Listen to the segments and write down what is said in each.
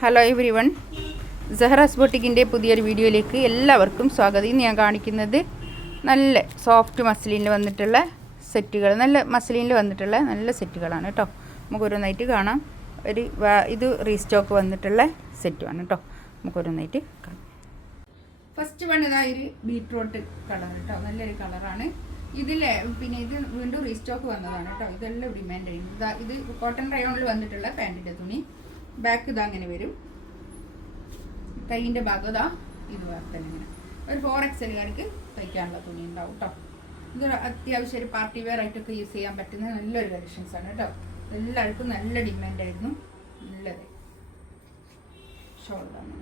Hello every one, സഹറാസ് ബൊട്ടിക്കിൻ്റെ പുതിയൊരു വീഡിയോയിലേക്ക് എല്ലാവർക്കും സ്വാഗതം. ഇന്ന് ഞാൻ കാണിക്കുന്നത് നല്ല സോഫ്റ്റ് മസ്ലിനിൽ വന്നിട്ടുള്ള സെറ്റുകൾ, നല്ല മസ്ലിനിൽ വന്നിട്ടുള്ള നല്ല സെറ്റുകളാണ് കേട്ടോ. നമുക്കൊരോന്നായിട്ട് കാണാം. ഇത് റീസ്റ്റോക്ക് വന്നിട്ടുള്ള സെറ്റുമാണ് കേട്ടോ. നമുക്കൊരോന്നായിട്ട് കാണാം. ഫസ്റ്റ് വൺ ഇതാ ഒരു ബീട്രൂട്ട് കളർ കേട്ടോ, നല്ലൊരു കളറാണ്. ഇതിലെ പിന്നെ ഇത് വീണ്ടും റീസ്റ്റോക്ക് വന്നതാണ് കേട്ടോ. ഇതെല്ലാം ഡിമാൻഡ് ചെയ്യുന്നു. ഇത് കോട്ടൺ റയോണിൽ വന്നിട്ടുള്ള പാൻറ്റിൻ്റെ തുണി. ബാക്ക് ഇതാ അങ്ങനെ വരും. കൈയിൻ്റെ ഭാഗം ഇതാ ഇത് വേറെ തന്നെ ഇങ്ങനെ ഒരു 4XL തയ്ക്കാനുള്ള തുണി ഉണ്ടാവും കേട്ടോ. ഇത് അത്യാവശ്യം ഒരു പാർട്ടി വെയർ ആയിട്ടൊക്കെ യൂസ് ചെയ്യാൻ പറ്റുന്ന നല്ലൊരു കളക്ഷൻസ് ആണ് കേട്ടോ. എല്ലാവർക്കും നല്ല ഡിമാൻഡായിരുന്നു. നല്ലത് ഷോൾഡാണ്.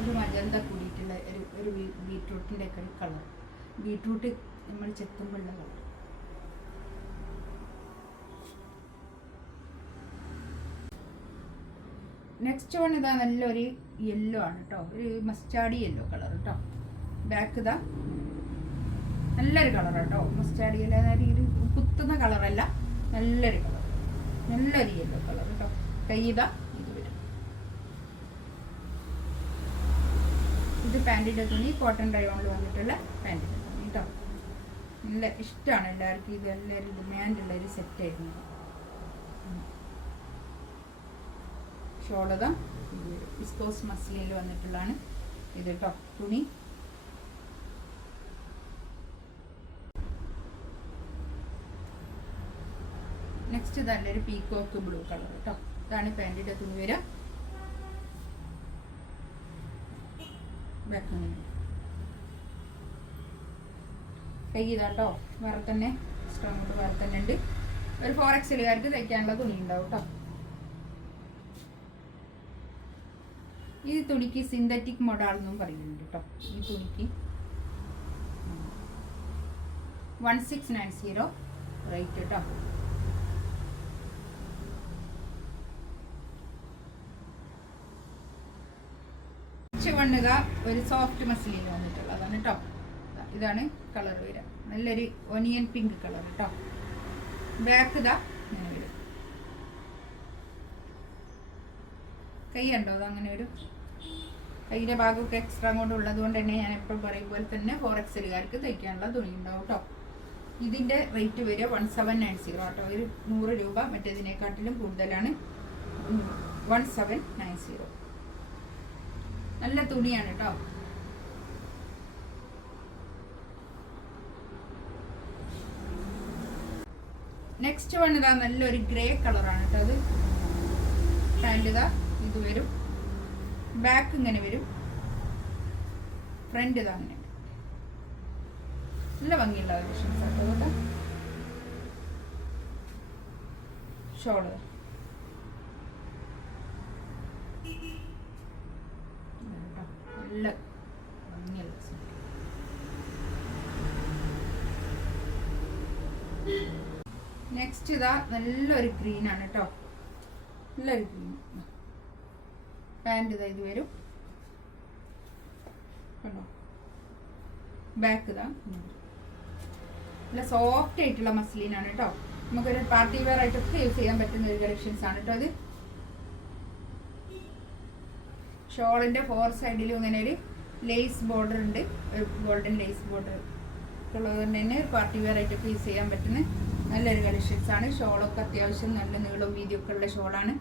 ഒരു മജന്ത കൂടിയിട്ടുള്ള ഒരു ബീട്രൂട്ടിൻ്റെ ഒക്കെ കളർ. ബീട്രൂട്ട് നമ്മൾ ചെത്തുമ്പോഴുള്ള കളർ. നെക്സ്റ്റ് വൺ ഇതാ നല്ലൊരു യെല്ലോ ആണ് കേട്ടോ, ഒരു മസ്റ്റാർഡി യെല്ലോ കളർ കേട്ടോ. ബാക്ക് ഇതാ നല്ലൊരു കളർ കേട്ടോ. മസ്റ്റാർഡി യെല്ലോ ഒരു കുത്തുന്ന കളറല്ല, നല്ലൊരു കളർ, നല്ലൊരു യെല്ലോ കളർ കേട്ടോ. കൈ ഇതാ ഇത് വരും. ഇത് പാൻറ്റിൻ്റെ തുണി, കോട്ടൺ റയോണിൽ വന്നിട്ടുള്ള പാൻറ്റിൻ്റെ തുണി കേട്ടോ. നല്ല ഇഷ്ടമാണ് എല്ലാവർക്കും. ഇത് എല്ലാവരും ഡിമാൻഡുള്ള ഒരു സെറ്റായിരുന്നു. ഷോളത വിസ്കോസ് മസ്ലിനിൽ വന്നിട്ടുള്ളതാണ് ഇത് കേട്ടോ തുണി. നെക്സ്റ്റ് നല്ലൊരു പീക്കോക്ക് ബ്ലൂ കളർ കേട്ടോ. ഇതാണ് പാൻറ്റിൻ്റെ തുണി വരിക. കൈ ഇതാട്ടോ വേറെ തന്നെ, സ്ട്രോങ് വേറെ തന്നെ ഉണ്ട്. ഒരു 4XL തയ്ക്കാനുള്ള തുണി ഉണ്ടാവും കേട്ടോ. ഈ തുണിക്ക് സിന്തറ്റിക് മോഡാണെന്നും പറയുന്നുണ്ട് കേട്ടോ. ഈ തുണിക്ക് 1690 റേറ്റ് കേട്ടോ. ചുവണ്ണുക ഒരു സോഫ്റ്റ് മസ്ലിനിൽ വന്നിട്ടുള്ളതാണ് കേട്ടോ. ഇതാണ് കളർ വരിക. നല്ലൊരു ഒനിയൻ പിങ്ക് കളർ കേട്ടോ. ബാക്ക് ഇതാ ഇങ്ങനെ വരും. കൈ ഉണ്ടോ അതങ്ങനെ ഒരു കൈയുടെ ഭാഗമൊക്കെ എക്സ്ട്രാ കൊണ്ട് ഉള്ളത് കൊണ്ട് തന്നെ ഞാൻ എപ്പോഴും പറയും പോലെ തന്നെ 4XL തയ്ക്കാനുള്ള തുണി ഉണ്ടാവും കേട്ടോ. ഇതിൻ്റെ റേറ്റ് വരിക 1790 കേട്ടോ. ഒരു 100 രൂപ മറ്റേതിനെക്കാട്ടിലും കൂടുതലാണ്. 1790. നല്ല തുണിയാണ് കേട്ടോ. നെക്സ്റ്റ് വൺ ഇതാ നല്ലൊരു ഗ്രേ കളറാണ് കേട്ടോ. അത് പാൻറ് ഇതാ ഇത് വരും. ബാക്ക് ഇങ്ങനെ വരും. ഫ്രണ്ട് ഇതാ അങ്ങനെ. നല്ല ഭംഗിയുള്ള കളക്ഷൻസ് കേട്ടോ. കേട്ടോ ഷോള് നല്ല ഭംഗിയുള്ള. നെക്സ്റ്റ് ഇതാ നല്ലൊരു ഗ്രീൻ ആണ് കേട്ടോ. നല്ലൊരു ഗ്രീൻ പാൻറ് ഇതാ ഇത് വരും കണ്ടോ. ബാക്ക് ഇതാ നല്ല സോഫ്റ്റ് ആയിട്ടുള്ള മസ്ലിനാണ് കേട്ടോ. നമുക്കൊരു പാർട്ടി വെയർ ആയിട്ടൊക്കെ യൂസ് ചെയ്യാൻ പറ്റുന്ന ഒരു കളക്ഷൻസ് ആണ് കേട്ടോ. അത് ഷോളിൻ്റെ 4 സൈഡിലും ഇങ്ങനെ ഒരു ലേസ് ബോർഡർ ഉണ്ട്, ഒരു ഗോൾഡൻ ലേസ് ബോർഡർ ഉള്ളത് കൊണ്ട് തന്നെ പാർട്ടി വെയർ ആയിട്ടൊക്കെ യൂസ് ചെയ്യാൻ പറ്റുന്ന നല്ലൊരു കളക്ഷൻസ് ആണ്. ഷോളൊക്കെ അത്യാവശ്യം നല്ല നീളവും വീതിയൊക്കെ ഉള്ള ഷോളാണ്.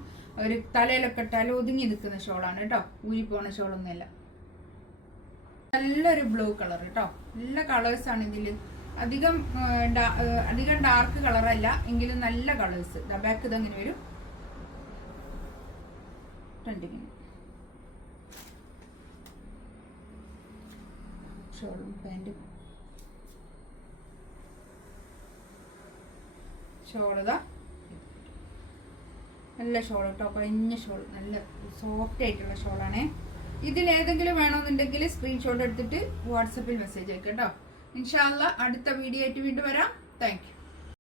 ഒരു തലയിലൊക്കെ ഇട്ടാലും ഒതുങ്ങി നിൽക്കുന്ന ഷോളാണ് കേട്ടോ. ഊരിപ്പോണ ഷോളൊന്നുമല്ല. നല്ലൊരു ബ്ലൂ കളർ കേട്ടോ. നല്ല കളേഴ്സാണ് ഇതിൽ. അധികം ഡാർക്ക് കളറല്ല എങ്കിലും നല്ല കളേഴ്സ്. ബാക്ക് ഇതങ്ങനെ വരും. ഫ്രണ്ടിങ്ങനെ ഷോളും പാൻറ്റും. ഷോളിതാ നല്ല ഷോൾ കേട്ടോ. കഴിഞ്ഞ ഷോൾ നല്ല സോഫ്റ്റ് ആയിട്ടുള്ള ഷോളാണേ. ഇതിലേതെങ്കിലും വേണമെന്നുണ്ടെങ്കിൽ സ്ക്രീൻഷോട്ട് എടുത്തിട്ട് വാട്സപ്പിൽ മെസ്സേജ് അയക്കാം കേട്ടോ. ഇൻഷാ അല്ലാഹ് അടുത്ത വീഡിയോ ആയിട്ട് വീണ്ടും വരാം. Thank you.